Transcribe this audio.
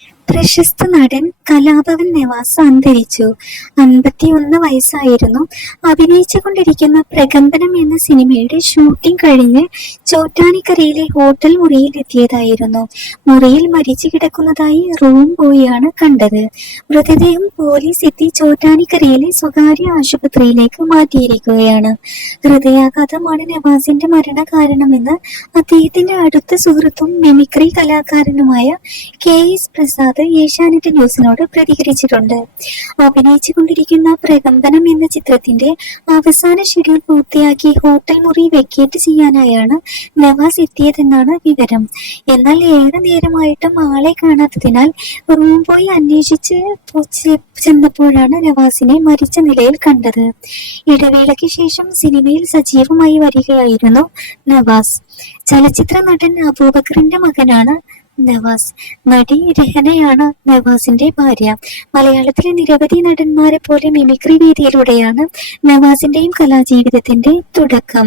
Yeah. പ്രശസ്ത നടൻ കലാഭവൻ നിവാസ് അന്തരിച്ചു. അൻപത്തിയൊന്ന് വയസ്സായിരുന്നു. അഭിനയിച്ചുകൊണ്ടിരിക്കുന്ന പ്രകമ്പനം എന്ന സിനിമയുടെ ഷൂട്ടിംഗ് കഴിഞ്ഞ് ചോറ്റാനിക്കരയിലെ ഹോട്ടൽ മുറിയിൽ എത്തിയതായിരുന്നു മുറിയിൽ മരിച്ചു കിടക്കുന്നതായി റൂം പോയിയാണ് കണ്ടത്. മൃതദേഹം പോലീസ് എത്തി ചോറ്റാനിക്കരയിലെ സ്വകാര്യ ആശുപത്രിയിലേക്ക് മാറ്റിയിരിക്കുകയാണ്. ഹൃദയാഘാതമാണ് നവാസിന്റെ മരണ കാരണമെന്ന് അദ്ദേഹത്തിന്റെ അടുത്ത സുഹൃത്തും മിമിക്രി കലാകാരനുമായ കെ എസ് പ്രസാദ് ഏഷ്യാനെറ്റ് ന്യൂസിനോട് പ്രതികരിച്ചിട്ടുണ്ട്. അഭിനയിച്ചുകൊണ്ടിരിക്കുന്ന പ്രകമ്പനം എന്ന ചിത്രത്തിന്റെ അവസാന ഷെഡ്യൂൾ പൂർത്തിയാക്കി ഹോട്ടൽ മുറി വെക്കേറ്റ് ചെയ്യാനായാണ് നവാസ് എത്തിയതെന്നാണ് വിവരം. എന്നാൽ ഏറെ നേരമായിട്ടും ആളെ കാണാത്തതിനാൽ റൂം പോയി അന്വേഷിച്ച് ചെന്നപ്പോഴാണ് നവാസിനെ മരിച്ച നിലയിൽ കണ്ടത്. ഇടവേളയ്ക്ക് ശേഷം സിനിമയിൽ സജീവമായി വരികയായിരുന്നു നവാസ്. ചലച്ചിത്ര നടൻ അബൂബക്കറിന്റെ മകനാണ് നവാസ്. നടി രഹനയാണ് നവാസിന്റെ ഭാര്യ. മലയാളത്തിലെ നിരവധി നടന്മാരെ പോലെ മിമിക്രി രീതിയിലൂടെയാണ് നവാസിന്റെയും കലാജീവിതത്തിന്റെ തുടക്കം.